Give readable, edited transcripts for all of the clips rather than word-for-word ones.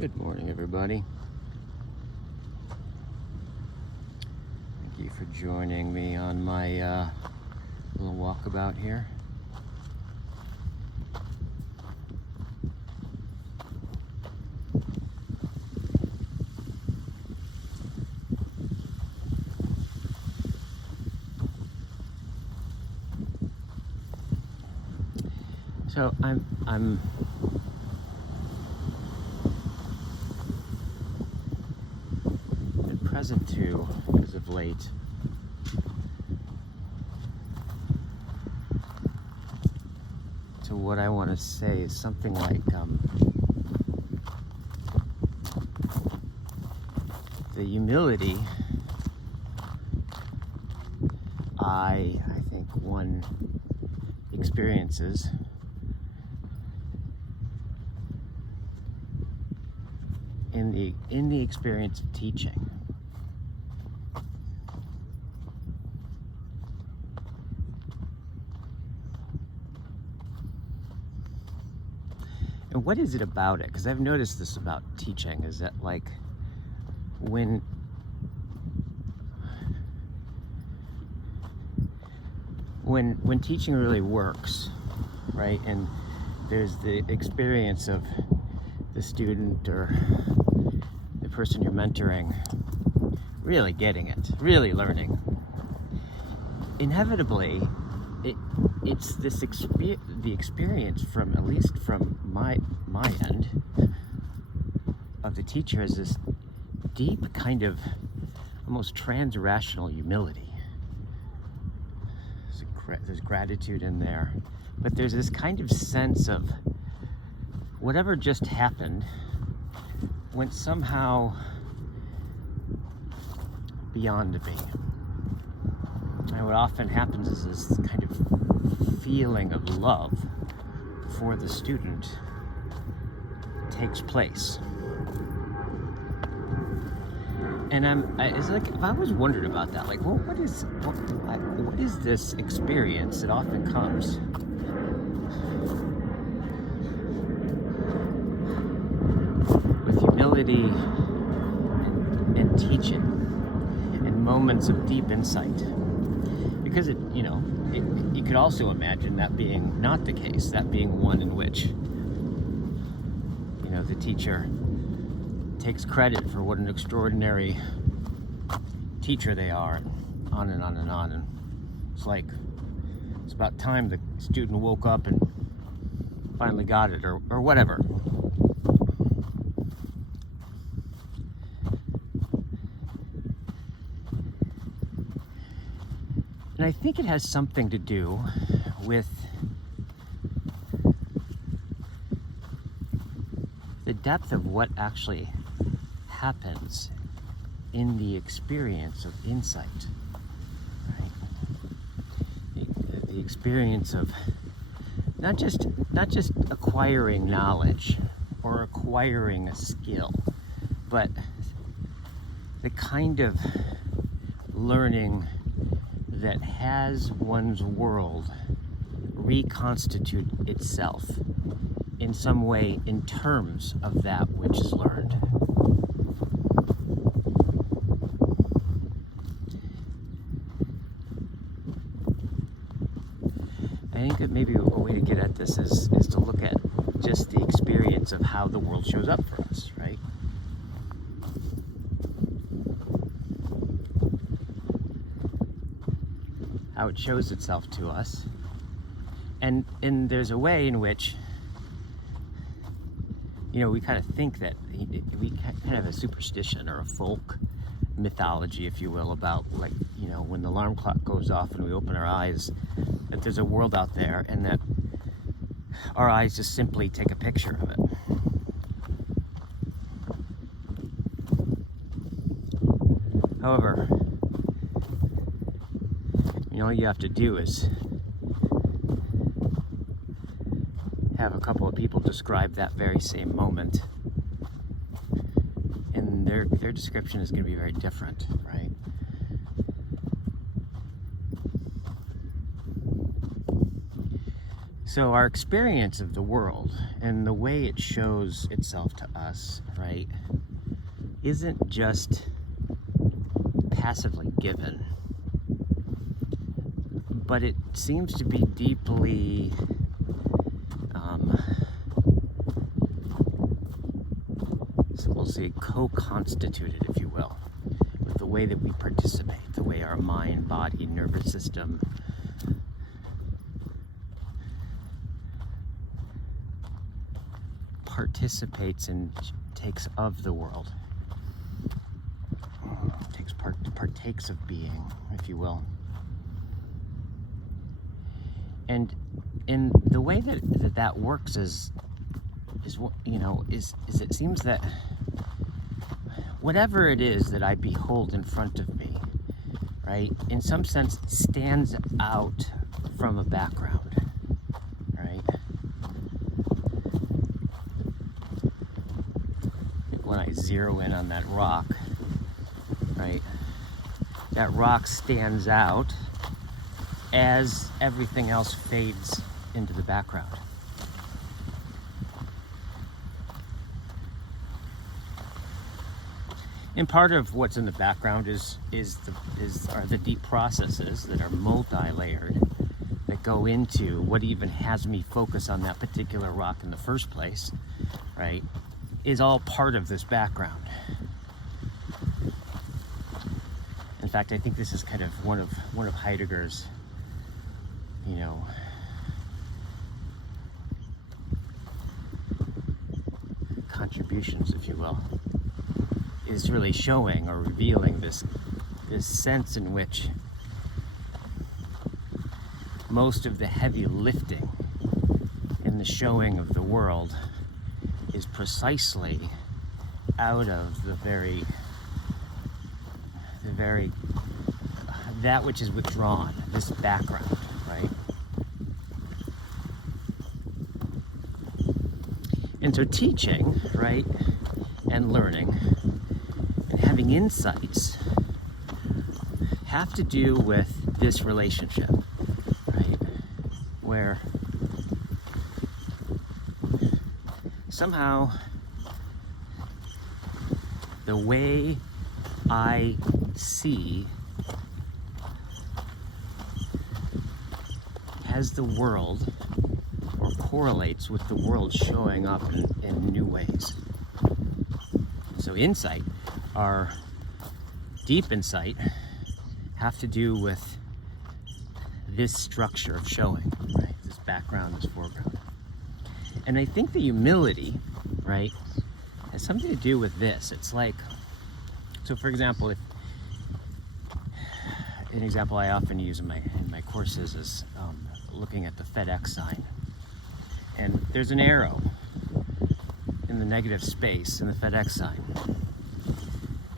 Good morning, everybody. Thank you for joining me on my little walkabout here. So I'm been present to, as of late, to what I want to say is something like the humility I think one experiences in the experience of teaching. And what is it about it? Because I've noticed this about teaching, is that like when teaching really works, right? And there's the experience of the student or the person you're mentoring really getting it, really learning. Inevitably, it's this the experience from, at least from my end of the teacher, is this deep kind of almost trans-rational humility. There's gratitude in there, but there's this kind of sense of whatever just happened went somehow beyond me. And what often happens is this kind of feeling of love for the student takes place. And it's like, I've always wondered about that. Like, well, what is this experience that often comes with humility and teaching and moments of deep insight? Because you could also imagine that being not the case, that being one in which, the teacher takes credit for what an extraordinary teacher they are, and on and on and on. And it's like, it's about time the student woke up and finally got it, or whatever. And I think it has something to do with the depth of what actually happens in the experience of insight, right? The experience of not just acquiring knowledge or acquiring a skill, but the kind of learning that has one's world reconstitute itself in some way in terms of that which is learned. I think that maybe a way to get at this is to look at just the experience of how the world shows up for us, right? How it shows itself to us. And there's a way in which we kind of think that we kind of have a superstition or a folk mythology, if you will, about when the alarm clock goes off and we open our eyes, that there's a world out there and that our eyes just simply take a picture of it. However, all you have to do is have a couple of people describe that very same moment, and their description is going to be very different, right? So our experience of the world and the way it shows itself to us, right, isn't just passively given, but it seems to be deeply so we'll say co-constituted, if you will, with the way that we participate, the way our mind, body, nervous system participates and takes of the world, partakes of being, if you will. And in the way that works is what, you know, is it seems that whatever it is that I behold in front of me, right, in some sense stands out from a background, right? When I zero in on that rock, right, that rock stands out as everything else fades into the background. And part of what's in the background are the deep processes that are multi-layered, that go into what even has me focus on that particular rock in the first place, right, is all part of this background. In fact, I think this is kind of one of Heidegger's, you know, contributions, if you will, is really showing or revealing this sense in which most of the heavy lifting in the showing of the world is precisely out of the very that which is withdrawn, this background, right? And so teaching, right, and learning and having insights have to do with this relationship, right? Where somehow the way I see has the world, or correlates with the world showing up in new ways. So insight, our deep insight, have to do with this structure of showing, right? This background, this foreground. And I think the humility, right, has something to do with this. It's like, so for example, if an example I often use in my courses is looking at the FedEx sign. And there's an arrow in the negative space in the FedEx sign.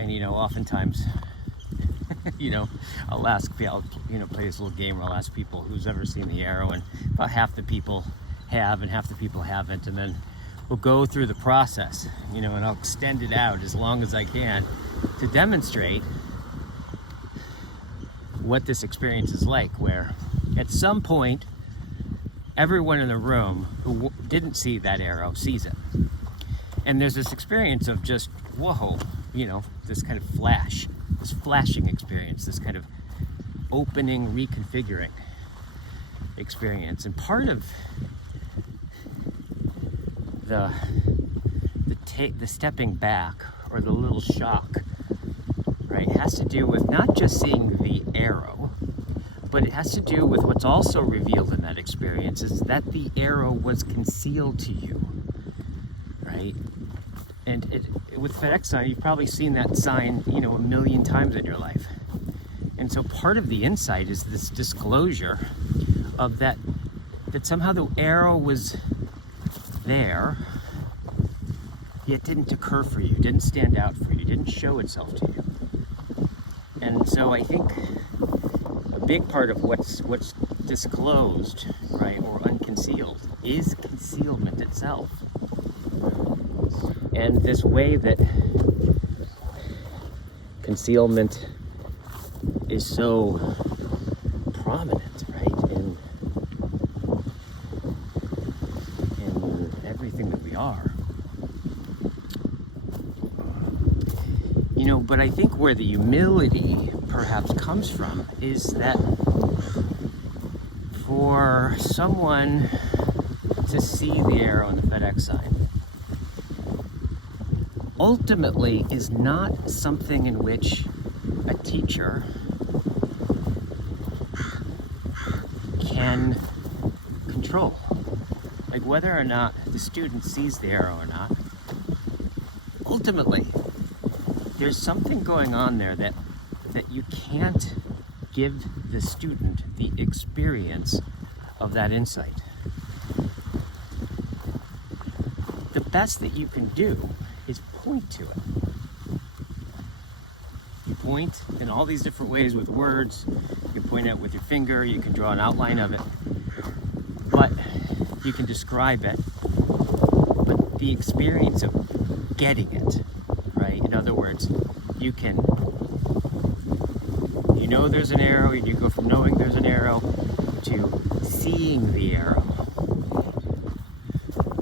And, you know, oftentimes, you know, I'll play this little game where I'll ask people who's ever seen the arrow, and about half the people have and half the people haven't. And then we'll go through the process, you know, and I'll extend it out as long as I can to demonstrate what this experience is like, where at some point everyone in the room who didn't see that arrow sees it, and there's this experience of just whoa, you know, this kind of flashing experience, this kind of opening, reconfiguring experience. And part of the stepping back, or the little shock, right, has to do with not just seeing the arrow, but it has to do with what's also revealed in that experience, is that the arrow was concealed to you, right? And with FedEx sign, you've probably seen that sign, you know, a million times in your life. And so part of the insight is this disclosure of that somehow the arrow was there, yet didn't occur for you, didn't stand out for you, didn't show itself to you. And so I think a big part of what's disclosed, right, or unconcealed, is concealment itself. And this way that concealment is so prominent, right, we are. You know, but I think where the humility perhaps comes from is that for someone to see the arrow in the FedEx sign ultimately is not something in which a teacher can control. Like whether or not the student sees the arrow or not, ultimately there's something going on there that you can't give the student the experience of that insight. The best that you can do is point to it. You point in all these different ways with words. You can point it with your finger. You can draw an outline of it. But you can describe it. But the experience of getting it, right? In other words, you know there's an arrow, and you go from knowing there's an arrow to seeing the arrow,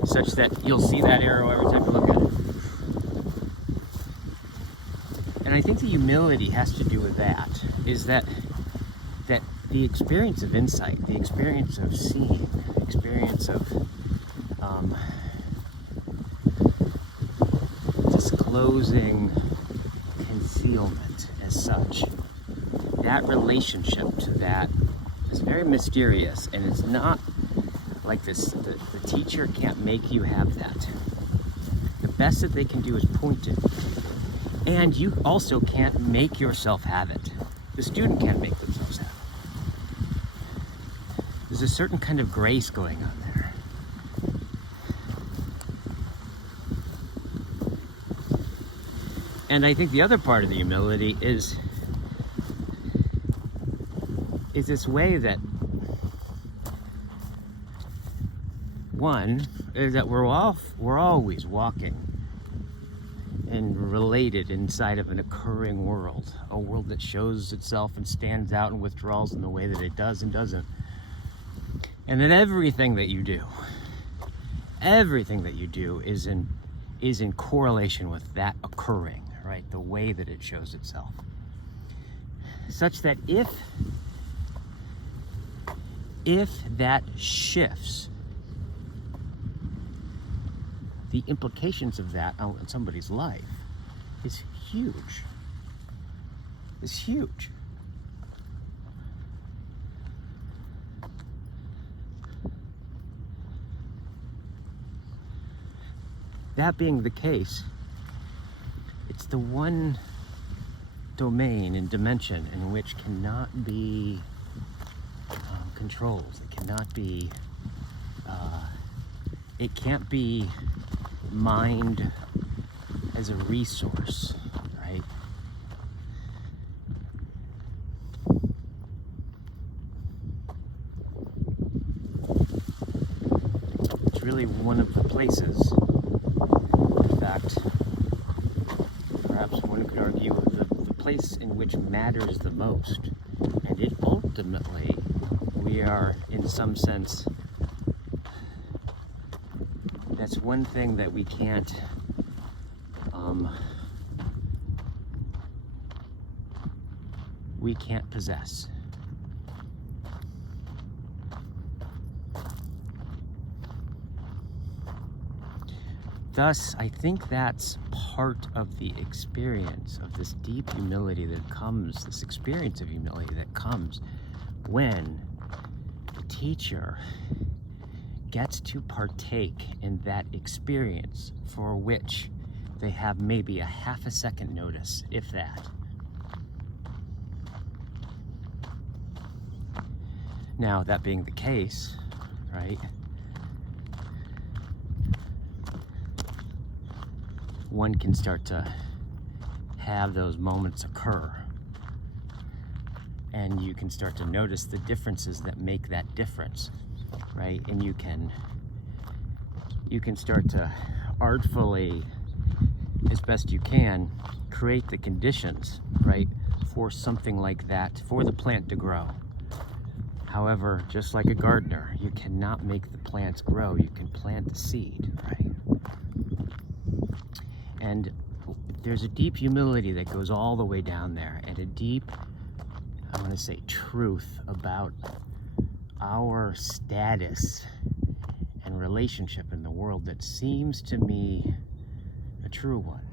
such that you'll see that arrow every time you look at it. And I think the humility has to do with that, is that the experience of insight, the experience of seeing, the experience of disclosing concealment as such, that relationship to that is very mysterious, and it's not like this. The teacher can't make you have that. The best that they can do is point it. And you also can't make yourself have it. The student can't make themselves have it. There's a certain kind of grace going on there. And I think the other part of the humility is this way that one is that we're always walking and related inside of an occurring world, a world that shows itself and stands out and withdrawals in the way that it does and doesn't. And that everything that you do is in correlation with that occurring, right? The way that it shows itself. Such that if that shifts, the implications of that on somebody's life is huge. It's huge. That being the case, it's the one domain and dimension in which cannot be controlled. It cannot be, it can't be mined as a resource, right? It's really one of the places, in fact, perhaps one could argue the place in which matters the most. And it ultimately, we are in some sense, that's one thing that we can't possess. Thus, I think that's part of the experience of this deep humility that comes, this experience of humility that comes when the teacher gets to partake in that experience for which they have maybe a half a second notice, if that. Now, that being the case, right, one can start to have those moments occur, and you can start to notice the differences that make that difference, right? And you can start to artfully, as best you can, create the conditions, right, for something like that, for the plant to grow. However, just like a gardener, you cannot make the plants grow. You can plant the seed, right? And there's a deep humility that goes all the way down there, and a deep, I want to say, truth about our status and relationship in the world that seems to me a true one.